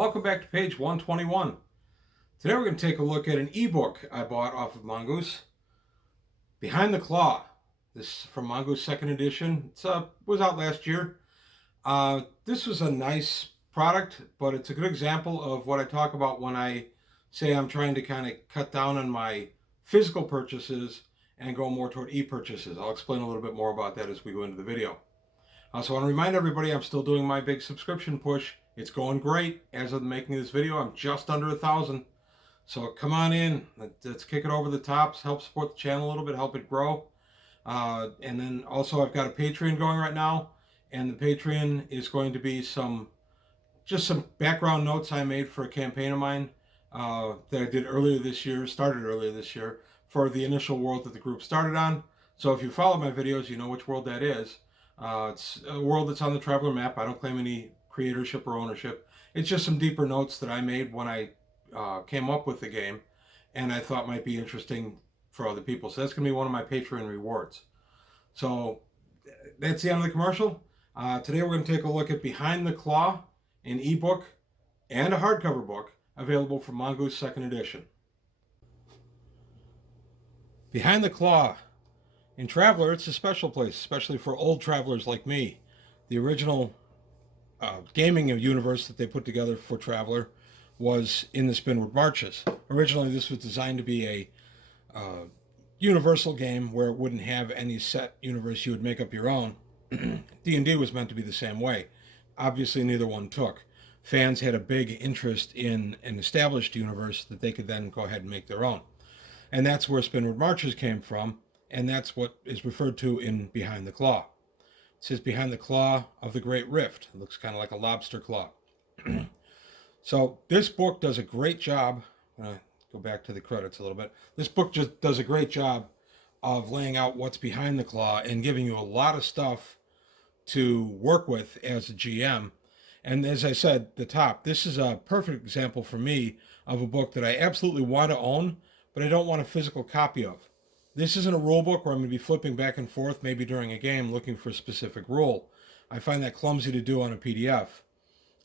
Welcome back to page 121. Today we're going to take a look at an ebook I bought off of Mongoose. Behind the Claw. This is from Mongoose 2nd edition. It was out last year. This was a nice product, but it's a good example of what I talk about when I say I'm trying to kind of cut down on my physical purchases and go more toward e-purchases. I'll explain a little bit more about that as we go into the video. I also want to remind everybody I'm still doing my big subscription push. It's going great. As of the making of this video, I'm just under 1,000. So come on in. Let's kick it over the tops. Help support the channel a little bit. Help it grow. And then also I've got a Patreon going right now. And the Patreon is going to be just some background notes I made for a campaign of mine that I did started earlier this year, for the initial world that the group started on. So if you follow my videos, you know which world that is. It's a world that's on the Traveler map. I don't claim any creatorship or ownership. It's just some deeper notes that I made when I came up with the game, and I thought might be interesting for other people. So that's going to be one of my Patreon rewards. So that's the end of the commercial. Today we're going to take a look at Behind the Claw, an ebook and a hardcover book available from Mongoose 2nd edition. Behind the Claw. In Traveler, it's a special place, especially for old travelers like me. The original gaming universe that they put together for Traveler was in the Spinward Marches. Originally, this was designed to be a universal game where it wouldn't have any set universe. You would make up your own. D&D was meant to be the same way. Obviously, neither one took. Fans had a big interest in an established universe that they could then go ahead and make their own. And that's where Spinward Marches came from, and that's what is referred to in Behind the Claw. It says Behind the Claw of the Great Rift. It looks kind of like a lobster claw. So this book does a great job. I'm going to go back to the credits a little bit. This book just does a great job of laying out what's behind the claw and giving you a lot of stuff to work with as a GM. And as I said, this is a perfect example for me of a book that I absolutely want to own, but I don't want a physical copy of. This isn't a rule book where I'm going to be flipping back and forth, maybe during a game, looking for a specific rule. I find that clumsy to do on a PDF.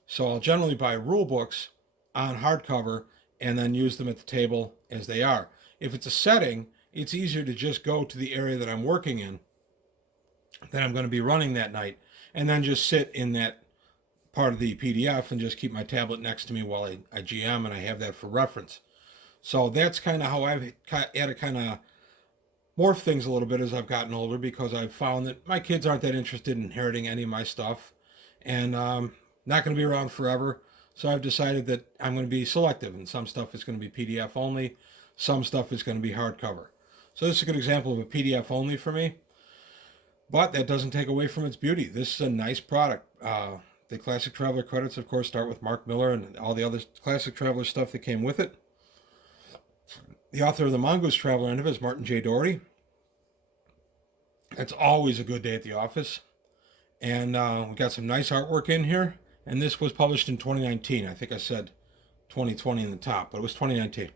So I'll generally buy rule books on hardcover and then use them at the table as they are. If it's a setting, it's easier to just go to the area that I'm working in, that I'm going to be running that night, and then just sit in that part of the PDF and just keep my tablet next to me while I GM, and I have that for reference. So that's kind of how I've had to kind of morph things a little bit as I've gotten older, because I've found that my kids aren't that interested in inheriting any of my stuff, and not going to be around forever. So I've decided that I'm going to be selective, and some stuff is going to be PDF only, some stuff is going to be hardcover. So this is a good example of a PDF only for me, but that doesn't take away from its beauty. This is a nice product. The Classic Traveler credits, of course, start with Mark Miller and all the other Classic Traveler stuff that came with it. The author of the Mongoose Traveler end of it is Martin J. Doherty. It's always a good day at the office. And we got some nice artwork in here. And this was published in 2019. I think I said 2020 in the top, but it was 2019.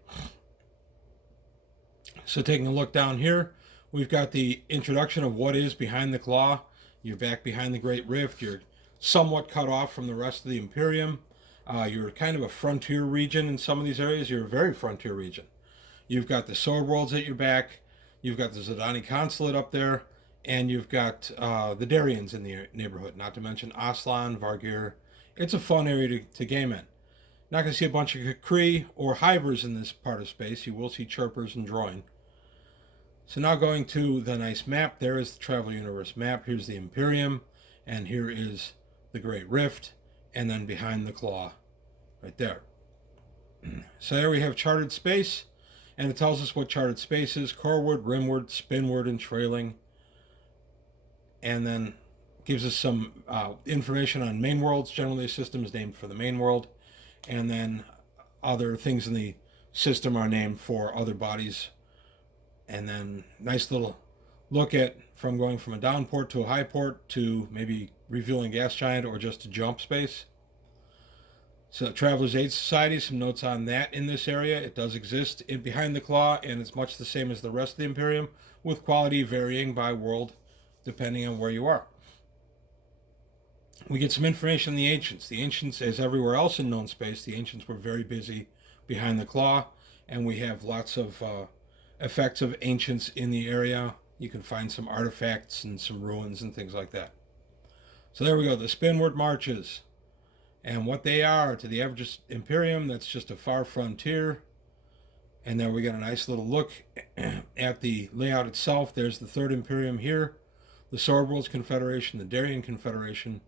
So taking a look down here, we've got the introduction of what is Behind the Claw. You're back behind the Great Rift. You're somewhat cut off from the rest of the Imperium. You're kind of a frontier region in some of these areas. You're a very frontier region. You've got the Sword Worlds at your back. You've got the Zidani Consulate up there. And you've got the DARRIANs in the neighborhood, not to mention Aslan, Vargir. It's a fun area to game in. Not going to see a bunch of Kree or Hivers in this part of space. You will see Chirpers and Droin. So now going to the nice map. There is the Traveler Universe map. Here's the Imperium. And here is the Great Rift. And then Behind the Claw right there. So there we have charted space. And it tells us what charted space is: coreward, rimward, spinward, and trailing. And then gives us some information on main worlds. Generally, a system is named for the main world. And then other things in the system are named for other bodies. And then nice little look at from going from a down port to a high port to maybe refueling gas giant or just a jump space. So Traveler's Aid Society, some notes on that in this area. It does exist in Behind the Claw, and it's much the same as the rest of the Imperium, with quality varying by world depending on where you are. We get some information on the ancients. The ancients, as everywhere else in known space, the ancients were very busy behind the claw, and we have lots of effects of ancients in the area. You can find some artifacts and some ruins and things like that. So there we go, the Spinward Marches. And what they are to the average Imperium, that's just a far frontier. And then we get a nice little look at the layout itself. There's the Third Imperium here, the Sword Worlds Confederation, the Darrian Confederation,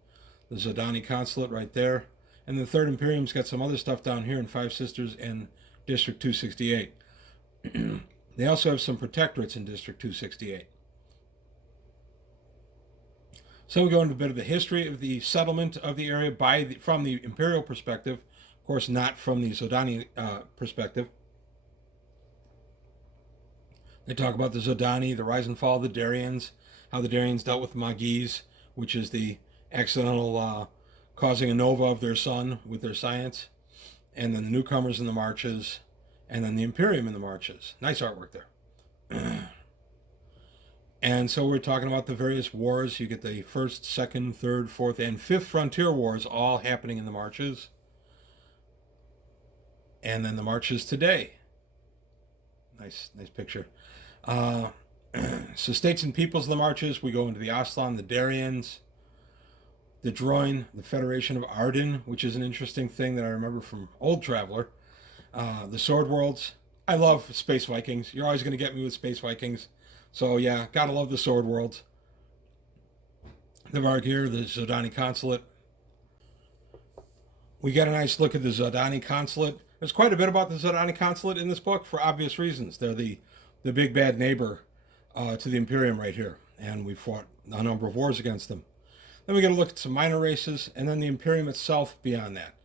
the Zodani Consulate right there. And the Third Imperium's got some other stuff down here in Five Sisters and District 268. They also have some protectorates in District 268. So we go into a bit of the history of the settlement of the area from the Imperial perspective. Of course, not from the Zodani perspective. They talk about the Zodani, the rise and fall of the Darrians, how the Darrians dealt with the Mongoose, which is the accidental causing a nova of their sun with their science, and then the newcomers in the marches, and then the Imperium in the marches. Nice artwork there. And so we're talking about the various wars. You get the first, second, third, fourth, and fifth frontier wars all happening in the marches. And then the marches today. Nice picture. So states and peoples of the marches. We go into the Aslan, the Darrians, the Droin, the Federation of Arden, which is an interesting thing that I remember from Old Traveler. The Sword Worlds. I love Space Vikings. You're always going to get me with Space Vikings. So yeah, gotta love the Sword Worlds. The Vargir, the Zodani Consulate. We get a nice look at the Zodani Consulate. There's quite a bit about the Zodani Consulate in this book for obvious reasons. They're the big bad neighbor to the Imperium right here. And we fought a number of wars against them. Then we get a look at some minor races, and then the Imperium itself beyond that.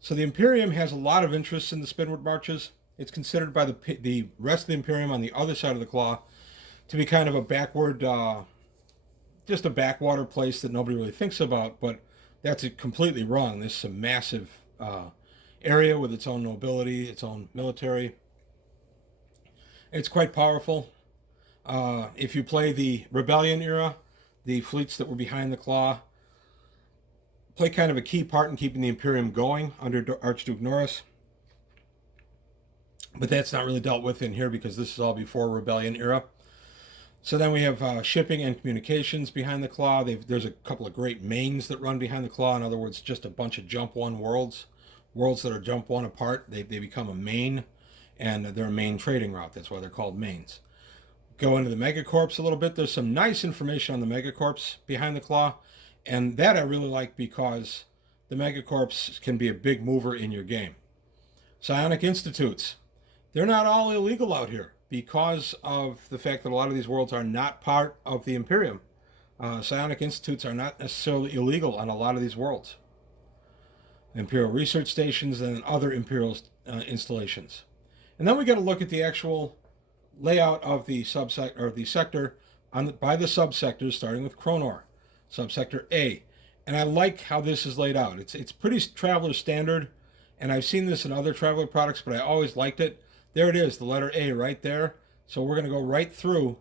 So the Imperium has a lot of interest in the Spinward Marches. It's considered by the rest of the Imperium on the other side of the claw to be kind of a backward, just a backwater place that nobody really thinks about, but that's completely wrong. This is a massive area with its own nobility, its own military. It's quite powerful. If you play the Rebellion era, the fleets that were behind the claw play kind of a key part in keeping the Imperium going under Archduke Norris. But that's not really dealt with in here because this is all before Rebellion era. So then we have shipping and communications behind the claw. There's a couple of great mains that run behind the claw. In other words, just a bunch of jump one worlds that are jump one apart. They become a main, and they're a main trading route. That's why they're called mains. Go into the Megacorps a little bit. There's some nice information on the Megacorps behind the claw, and that I really like because the Megacorps can be a big mover in your game. Psionic Institutes. They're not all illegal out here, because of the fact that a lot of these worlds are not part of the Imperium. Psionic Institutes are not necessarily illegal on a lot of these worlds. Imperial research stations and other Imperial installations. And then we got to look at the actual layout of the sector by the subsectors, starting with CRONOR, subsector A. And I like how this is laid out. It's pretty Traveler standard, and I've seen this in other Traveler products, but I always liked it. There it is, the letter A right there. So we're going to go right through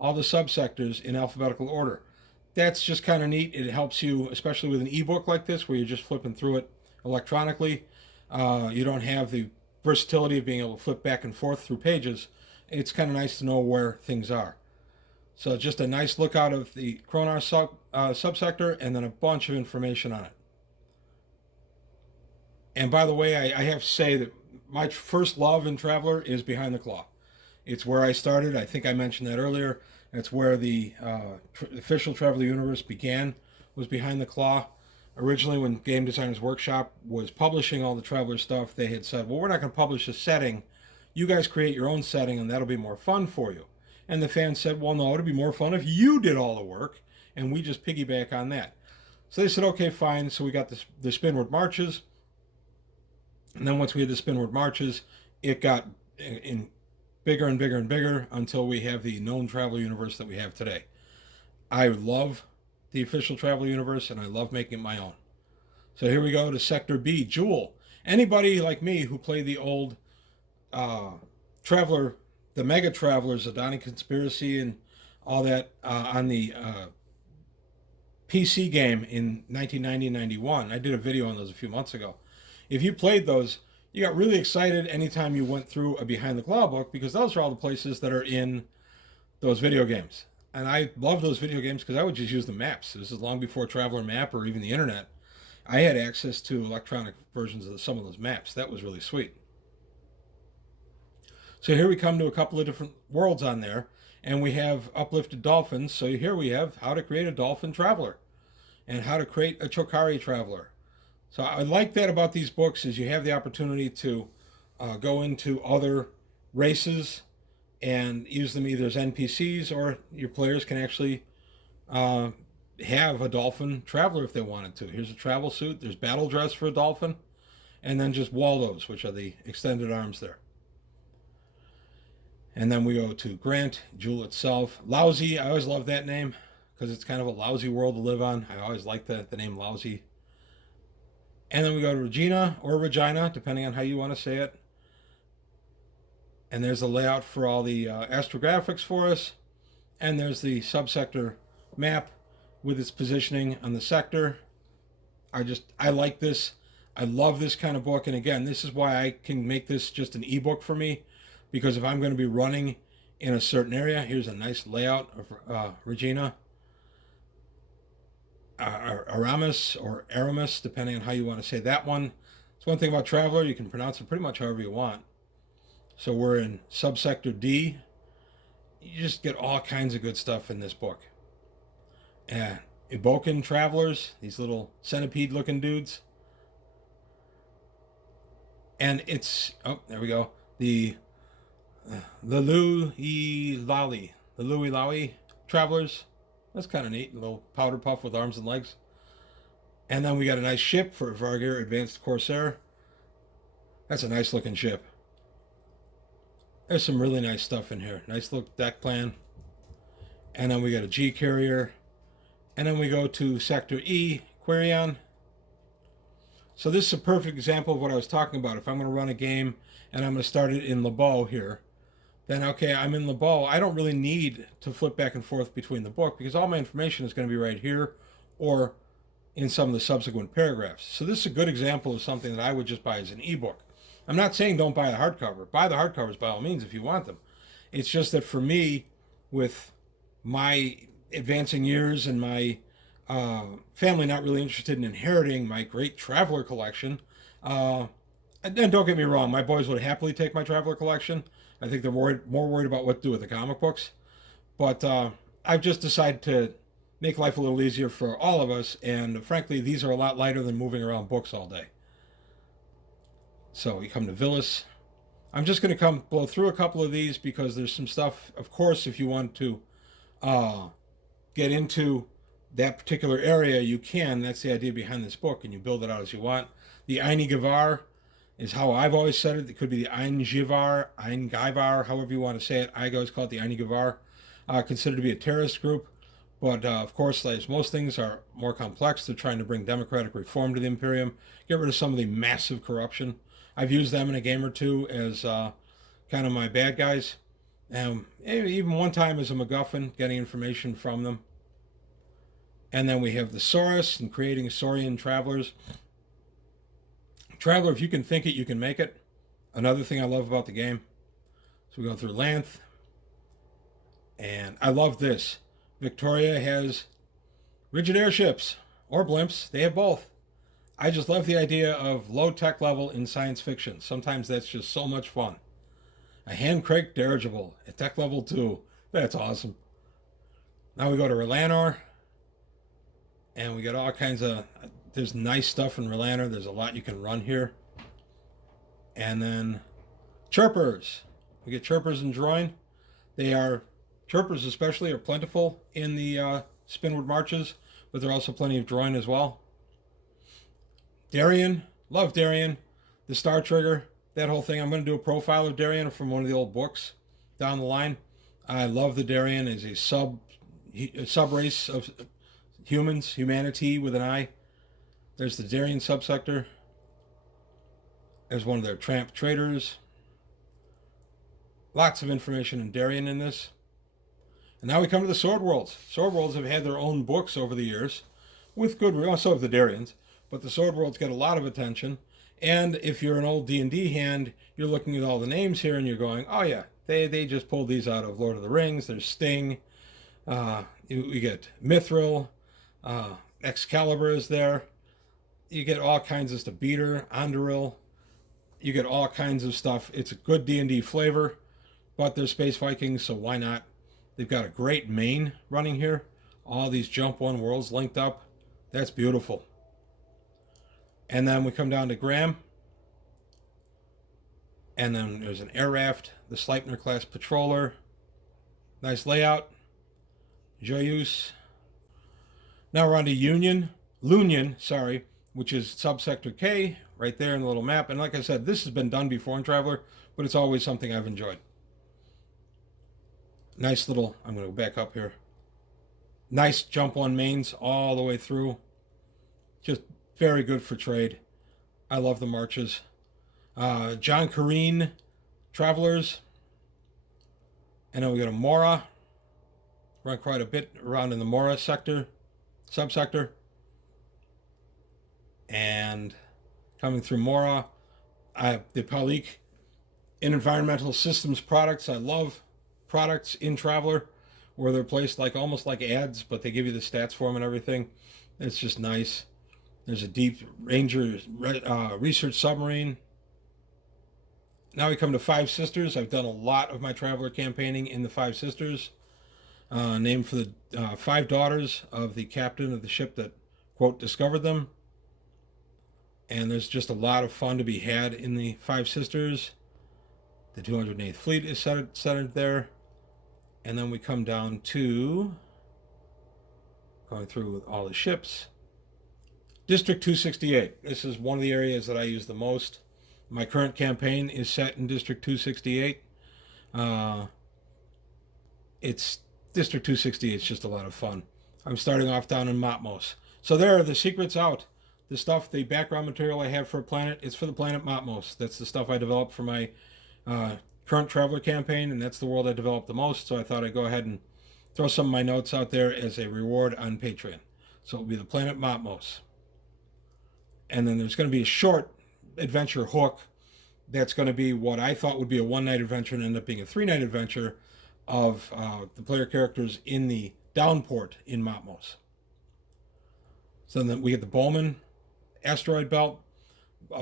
all the subsectors in alphabetical order. That's just kind of neat. It helps you, especially with an ebook like this, where you're just flipping through it electronically. You don't have the versatility of being able to flip back and forth through pages. It's kind of nice to know where things are. So just a nice look out of the CRONOR subsector, and then a bunch of information on it. And by the way, I have to say that my first love in Traveler is behind the claw. It's where I started. I think I mentioned that earlier. It's where the official Traveler universe began, was behind the claw. Originally, when Game Designers Workshop was publishing all the Traveler stuff, they had said, well, we're not going to publish a setting. You guys create your own setting, and that'll be more fun for you. And the fans said, well, no, it'd be more fun if you did all the work, and we just piggyback on that. So they said, okay, fine. So we got the Spinward Marches. And then once we had the Spinward Marches, it got in bigger and bigger and bigger until we have the known Traveler universe that we have today. I love the official Traveler universe, and I love making it my own. So here we go to Sector B, JEWELL. Anybody like me who played the old Traveler, the Mega Traveler, Zodani Conspiracy, and all that on the PC game in 1990-91. I did a video on those a few months ago. If you played those, you got really excited anytime you went through a Behind the Claw book, because those are all the places that are in those video games. And I love those video games because I would just use the maps. This is long before Traveler Map or even the internet. I had access to electronic versions of some of those maps. That was really sweet. So here we come to a couple of different worlds on there, and we have uplifted dolphins. So here we have how to create a dolphin traveler and how to create a Chokari traveler. So I like that about these books is you have the opportunity to go into other races and use them either as NPCs, or your players can actually have a dolphin traveler if they wanted to. Here's a travel suit. There's battle dress for a dolphin. And then just Waldos, which are the extended arms there. And then we go to Grant, Jewel itself. Lousy, I always love that name because it's kind of a lousy world to live on. I always like the name Lousy. And then we go to Regina or Regina, depending on how you want to say it. And there's the layout for all the astrographics for us. And there's the subsector map with its positioning on the sector. I like this. I love this kind of book. And again, this is why I can make this just an ebook for me. Because if I'm going to be running in a certain area, here's a nice layout of Regina. ARAMIS or ARAMIS, depending on how you want to say that one. It's one thing about Traveler, you can pronounce it pretty much however you want. So we're in subsector D. You just get all kinds of good stuff in this book. Ebokan travelers, these little centipede looking dudes. And it's, oh, there we go. The Louis Lawi travelers. That's kind of neat. A little powder puff with arms and legs. And then we got a nice ship for Vargir Advanced Corsair. That's a nice looking ship. There's some really nice stuff in here. Nice look deck plan. And then we got a G carrier. And then we go to Sector E, Quirion. So this is a perfect example of what I was talking about. If I'm going to run a game and I'm going to start it in LeBeau here, then okay, I'm in LeBeau. I don't really need to flip back and forth between the book because all my information is going to be right here or in some of the subsequent paragraphs. So this is a good example of something that I would just buy as an ebook. I'm not saying don't buy the hardcover. Buy the hardcovers by all means if you want them. It's just that for me, with my advancing years and my family not really interested in inheriting my great Traveler collection, and don't get me wrong, my boys would happily take my Traveler collection. I think they're more worried about what to do with the comic books. But I've just decided to make life a little easier for all of us. And frankly, these are a lot lighter than moving around books all day. So we come to Villas. I'm just going to blow through a couple of these because there's some stuff, of course, if you want to get into that particular area, you can. That's the idea behind this book, and you build it out as you want. The Einigivar is how I've always said it. It could be the Eingaivar, however you want to say it. I always call it the Einigivar. Considered to be a terrorist group. But, of course, as most things are more complex, they're trying to bring democratic reform to the Imperium, get rid of some of the massive corruption. I've used them in a game or two as kind of my bad guys. Even one time as a MacGuffin, getting information from them. And then we have the Saurus and creating Saurian travelers. Traveler, if you can think it, you can make it. Another thing I love about the game. So we go through Lanth. And I love this. Victoria has rigid airships or blimps. They have both. I just love the idea of low tech level in science fiction. Sometimes that's just so much fun. A hand-cranked dirigible at tech level 2. That's awesome. Now we go to Relanor. And we got all kinds of... There's nice stuff in Relanor. There's a lot you can run here. And then chirpers. We get chirpers in Droin. Chirpers especially are plentiful in the Spinward Marches, but there are also plenty of Droin as well. Darrien. Love Darrien. The Star Trigger. That whole thing. I'm going to do a profile of Darrien from one of the old books down the line. I love the Darrien as a sub-race of humans, humanity with an eye. There's the Darrien subsector. There's one of their tramp traders. Lots of information in Darrien in this. And now we come to the Sword Worlds. Sword Worlds have had their own books over the years. with good reason. So have the Darrians, but the Sword Worlds get a lot of attention. And if you're an old D&D hand, you're looking at all the names here and you're going, oh yeah, they just pulled these out of Lord of the Rings. There's Sting. You get Mithril. Excalibur is there. You get all kinds of stuff. Beater, Anduril. You get all kinds of stuff. It's a good D&D flavor, but they're Space Vikings, so why not? They've got a great main running here. All these Jump One worlds linked up. That's beautiful. And then we come down to Graham. And then there's an air raft, the Sleipnir class patroller. Nice layout. Joyeuse. Now we're on to Lunyan, which is subsector K, right there in the little map. And like I said, this has been done before in Traveler, but it's always something I've enjoyed. Nice little, I'm going to go back up here. Nice Jump One mains all the way through. Just very good for trade. I love the marches. John Kareen Travelers. And then we got a MORA. Run quite a bit around in the MORA subsector. And coming through MORA, the Palik in environmental systems products. I love products in Traveler where they're placed like almost like ads, but they give you the stats for them and everything. It's just nice. There's a Deep Ranger research submarine. Now we come to Five Sisters. I've done a lot of my Traveler campaigning in the Five Sisters, named for the 5 daughters of the captain of the ship that, quote, discovered them. And there's just a lot of fun to be had in the Five Sisters. The 208th Fleet is centered there. And then we come down to, going through all the ships, District 268. This is one of the areas that I use the most. My current campaign is set in District 268. It's District 268 is just a lot of fun. I'm starting off down in Matmos. So there are the secrets out. The stuff, the background material I have for a planet, it's for the planet Matmos. That's the stuff I developed for my current Traveler campaign, and that's the world I developed the most. So I thought I'd go ahead and throw some of my notes out there as a reward on Patreon. So it'll be the planet Matmos. And then there's going to be a short adventure hook that's going to be what I thought would be a 1-night adventure and end up being a 3-night adventure of the player characters in the downport in Matmos. So then we get the Bowman asteroid belt.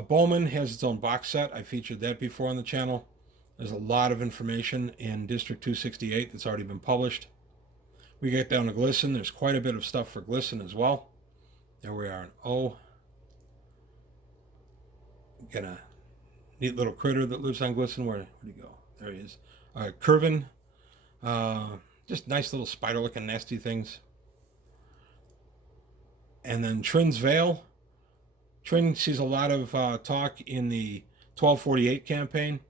Bowman has its own box set. I featured that before on the channel. There's a lot of information in District 268 that's already been published. We get down to Glisten. There's quite a bit of stuff for Glisten as well. There we are in O. Got a neat little critter that lives on Glisten. Where'd he go? There he is. Curvin. Just nice little spider-looking nasty things. And then TRIN'S Veil. Trin sees a lot of talk in the 1248 campaign.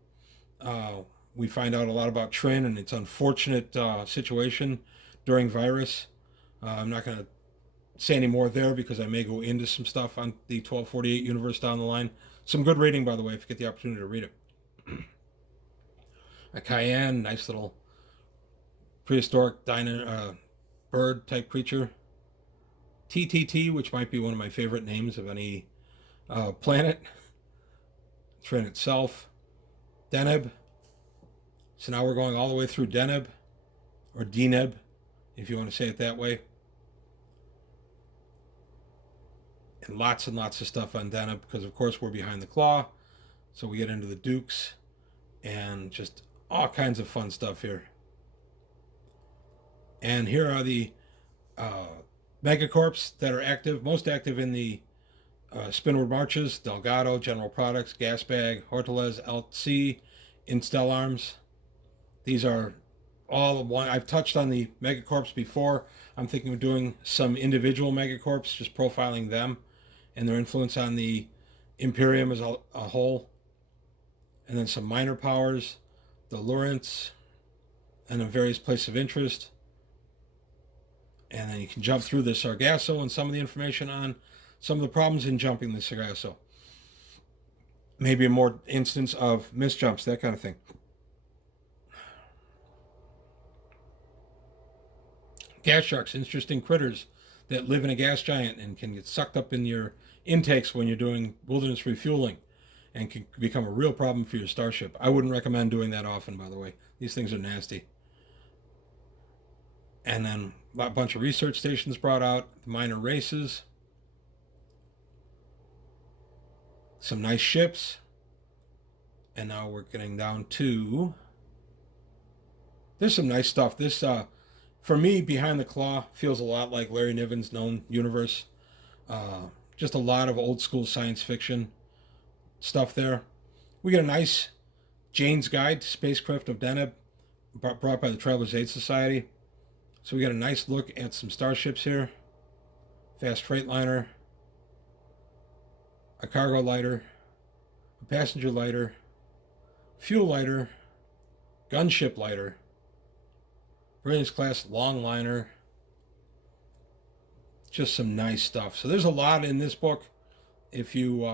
We find out a lot about Trin and its unfortunate situation during Virus. I'm not going to say any more there because I may go into some stuff on the 1248 universe down the line. Some good reading, by the way, if you get the opportunity to read it. A Cayenne, nice little prehistoric bird type creature. TTT, which might be one of my favorite names of any planet. Trin itself. Deneb. So now we're going all the way through Deneb, or Deneb, if you want to say it that way. And lots of stuff on Deneb, because of course we're behind the claw. So we get into the Dukes, and just all kinds of fun stuff here. And here are the Megacorps that are active, most active in the Spinward Marches: Delgado, General Products, Gasbag, Hortalez, LC, Instel Arms. These are all one. I've touched on the Megacorps before. I'm thinking of doing some individual Megacorps, just profiling them and their influence on the Imperium as a whole. And then some minor powers, the Lurents, and then various places of interest. And then you can jump through the Sargasso and some of the information on some of the problems in jumping the Sargasso. Maybe a more instance of misjumps, that kind of thing. Gas sharks, interesting critters that live in a gas giant and can get sucked up in your intakes when you're doing wilderness refueling, and can become a real problem for your starship. I wouldn't recommend doing that often, by the way. These things are nasty. And then a bunch of research stations brought out, the minor races, some nice ships, and now we're getting down to, there's some nice stuff. This, for me, Behind the Claw feels a lot like Larry Niven's known universe. Just a lot of old school science fiction stuff there. We get a nice Jane's Guide to Spacecraft of Deneb, brought by the Traveler's Aid Society. So we got a nice look at some starships here. Fast freight liner, a cargo lighter, a passenger lighter, fuel lighter, gunship lighter, Brilliance class long liner. Just some nice stuff. So there's a lot in this book. If you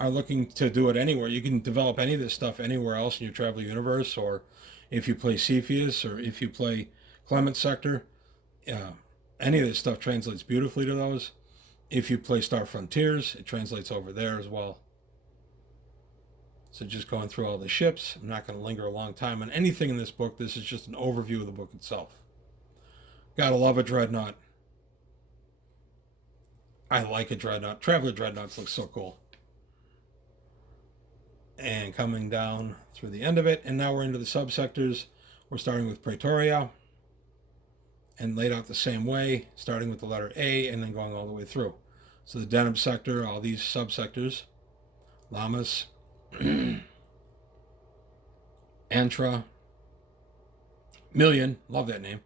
are looking to do it anywhere, you can develop any of this stuff anywhere else in your Traveler universe, or if you play Cepheus, or if you play Clement Sector, any of this stuff translates beautifully to those. If you play Star Frontiers, it translates over there as well. So just going through all the ships, I'm not going to linger a long time on anything in this book. This is just an overview of the book itself. Gotta love a dreadnought. I like a dreadnought. Traveler dreadnoughts look so cool. And coming down through the end of it, and now we're into the subsectors. We're starting with Praetoria, and laid out the same way, starting with the letter A and then going all the way through. So the Deneb sector, all these subsectors, Lammas, Antra, Million, love that name,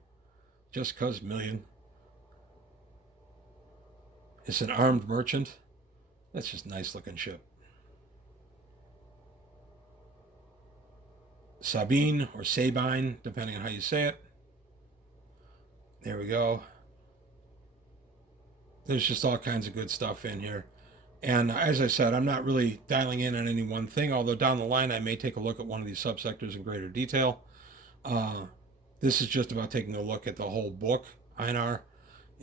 just cause Million. It's an armed merchant. That's just a nice looking ship. Sabine or Sabine, depending on how you say it. There we go. There's just all kinds of good stuff in here. And as I said, I'm not really dialing in on any one thing, although down the line I may take a look at one of these subsectors in greater detail. This is just about taking a look at the whole book, Einar,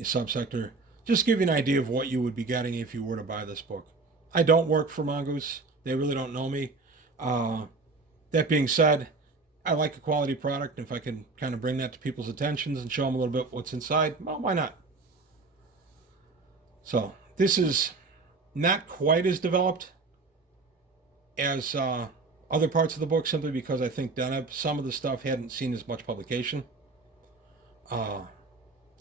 subsector. Just give you an idea of what you would be getting if you were to buy this book. I don't work for Mongoose. They really don't know me. That being said, I like a quality product. If I can kind of bring that to people's attentions and show them a little bit what's inside, well, why not? So this is not quite as developed as other parts of the book, simply because I think Deneb, some of the stuff hadn't seen as much publication.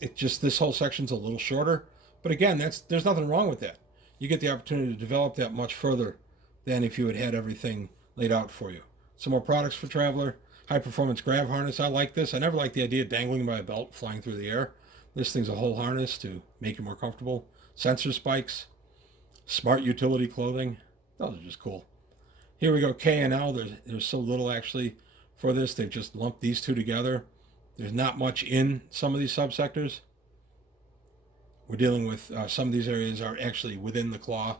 This whole section's a little shorter, but again, there's nothing wrong with that. You get the opportunity to develop that much further than if you had everything laid out for you. Some more products for Traveler. High performance grav harness. I like this. I never liked the idea of dangling by a belt flying through the air. This thing's a whole harness to make you more comfortable. Sensor spikes. Smart utility clothing. Those are just cool. Here we go. K and L. There's so little actually for this. They've just lumped these two together. There's not much in some of these subsectors. We're dealing with some of these areas are actually within the claw.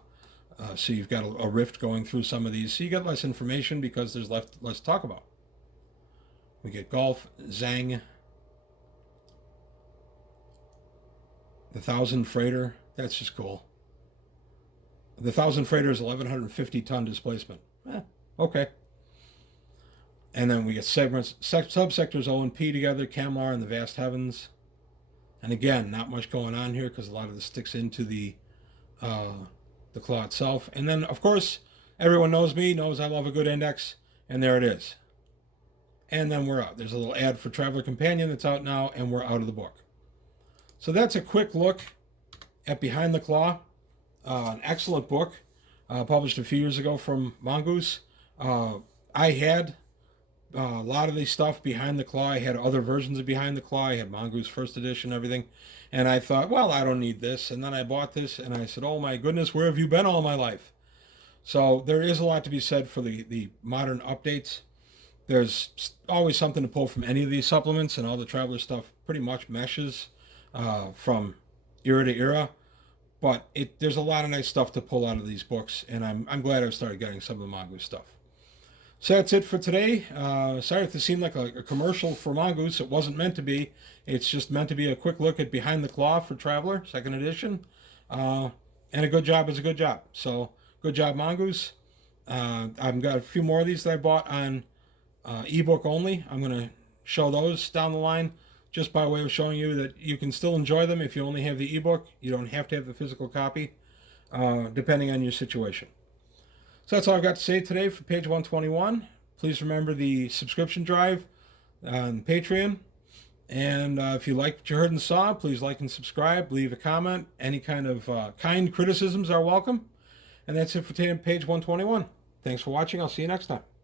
So you've got a rift going through some of these. So you get less information because there's less to talk about. We get Golf, Zhang, the 1000 Freighter. That's just cool. The 1000 Freighter is 1,150 ton displacement. Okay. And then we get subsectors O and P together, KAMLAR and the Vast Heavens. And again, not much going on here because a lot of this sticks into the claw itself. And then, of course, everyone knows me, knows I love a good index, and there it is. And then we're out. There's a little ad for Traveler Companion that's out now, and we're out of the book. So that's a quick look at Behind the Claw. An excellent book, published a few years ago from Mongoose. I had a lot of these stuff Behind the Claw. I had other versions of Behind the Claw. I had Mongoose first edition, everything. And I thought, well, I don't need this. And then I bought this, and I said, oh my goodness, where have you been all my life? So there is a lot to be said for the modern updates. There's always something to pull from any of these supplements, and all the Traveler stuff pretty much meshes from era to era. But there's a lot of nice stuff to pull out of these books, and I'm glad I've started getting some of the Mongoose stuff. So that's it for today. Sorry if this seemed like a commercial for Mongoose. It wasn't meant to be. It's just meant to be a quick look at Behind the Claw for Traveler, second edition. And a good job is a good job. So good job, Mongoose. I've got a few more of these that I bought on ebook only. I'm going to show those down the line just by way of showing you that you can still enjoy them if you only have the ebook. You don't have to have the physical copy, depending on your situation. So that's all I've got to say today for page 121. Please remember the subscription drive on Patreon. And if you liked what you heard and saw, please like and subscribe. Leave a comment. Any kind of kind criticisms are welcome. And that's it for today on page 121. Thanks for watching. I'll see you next time.